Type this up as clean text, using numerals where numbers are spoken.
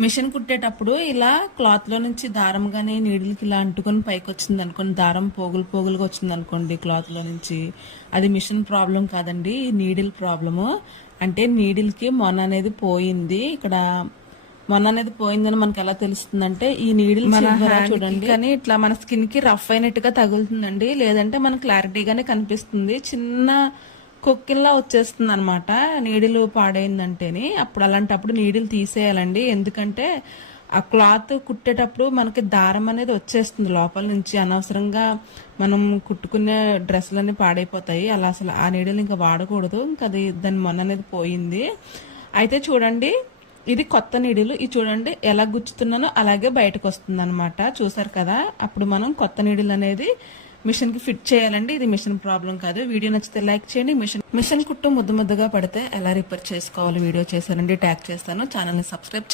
Machine కుట్టేటప్పుడు ఇలా cloth లో నుంచి దారం గానీ నీడిల్కి ఇలా అంటుకొని పైకి వచ్చింది అనుకోండి, దారం పోగులు పోగులుగా వచ్చింది అనుకోండి క్లాత్ లో నుంచి, అది మిషన్ ప్రాబ్లం కాదండి, నీడిల్ ప్రాబ్లము. అంటే నీడిల్ కి మొన అనేది పోయింది. ఇక్కడ మొన అనేది పోయిందని మనకి ఎలా తెలుస్తుందంటే ఈ నీడిల్ చూడండి కానీ ఇట్లా మన స్కిన్ కి రఫ్ అయినట్టుగా తగులుతుందండి, లేదంటే మనకు క్లారిటీగానే కనిపిస్తుంది. చిన్న కొక్కిల్లా వచ్చేస్తుంది అనమాట నీడిల్ పాడైందంటేని. అప్పుడు అలాంటప్పుడు నీడిల్ తీసేయాలండి, ఎందుకంటే ఆ క్లాత్ కుట్టేటప్పుడు మనకి దారం అనేది వచ్చేస్తుంది లోపల నుంచి. అనవసరంగా మనం కుట్టుకునే డ్రెస్సులన్నీ పాడైపోతాయి. అలా అసలు ఆ నీడిల్ ఇంకా వాడకూడదు. ఇంకా అది దాని మొన్న అనేది పోయింది. అయితే చూడండి, ఇది కొత్త నీడిలు. ఇది చూడండి ఎలా గుచ్చుతున్నానో అలాగే బయటకు వస్తుంది అనమాట. చూసారు కదా, అప్పుడు మనం కొత్త నీడిల్ అనేది మిషన్ కి ఫిట్ చేయాలండి. ఇది మిషన్ ప్రాబ్లం కాదు. వీడియో నచ్చితే లైక్ చేయండి. మిషన్ కుట్టు ముద్దుగా పడితే ఎలా రిపేర్ చేసుకోవాలి వీడియో చేశానండి, ట్యాగ్ చేస్తాను. ఛానల్ ని సబ్స్క్రైబ్ చేయండి.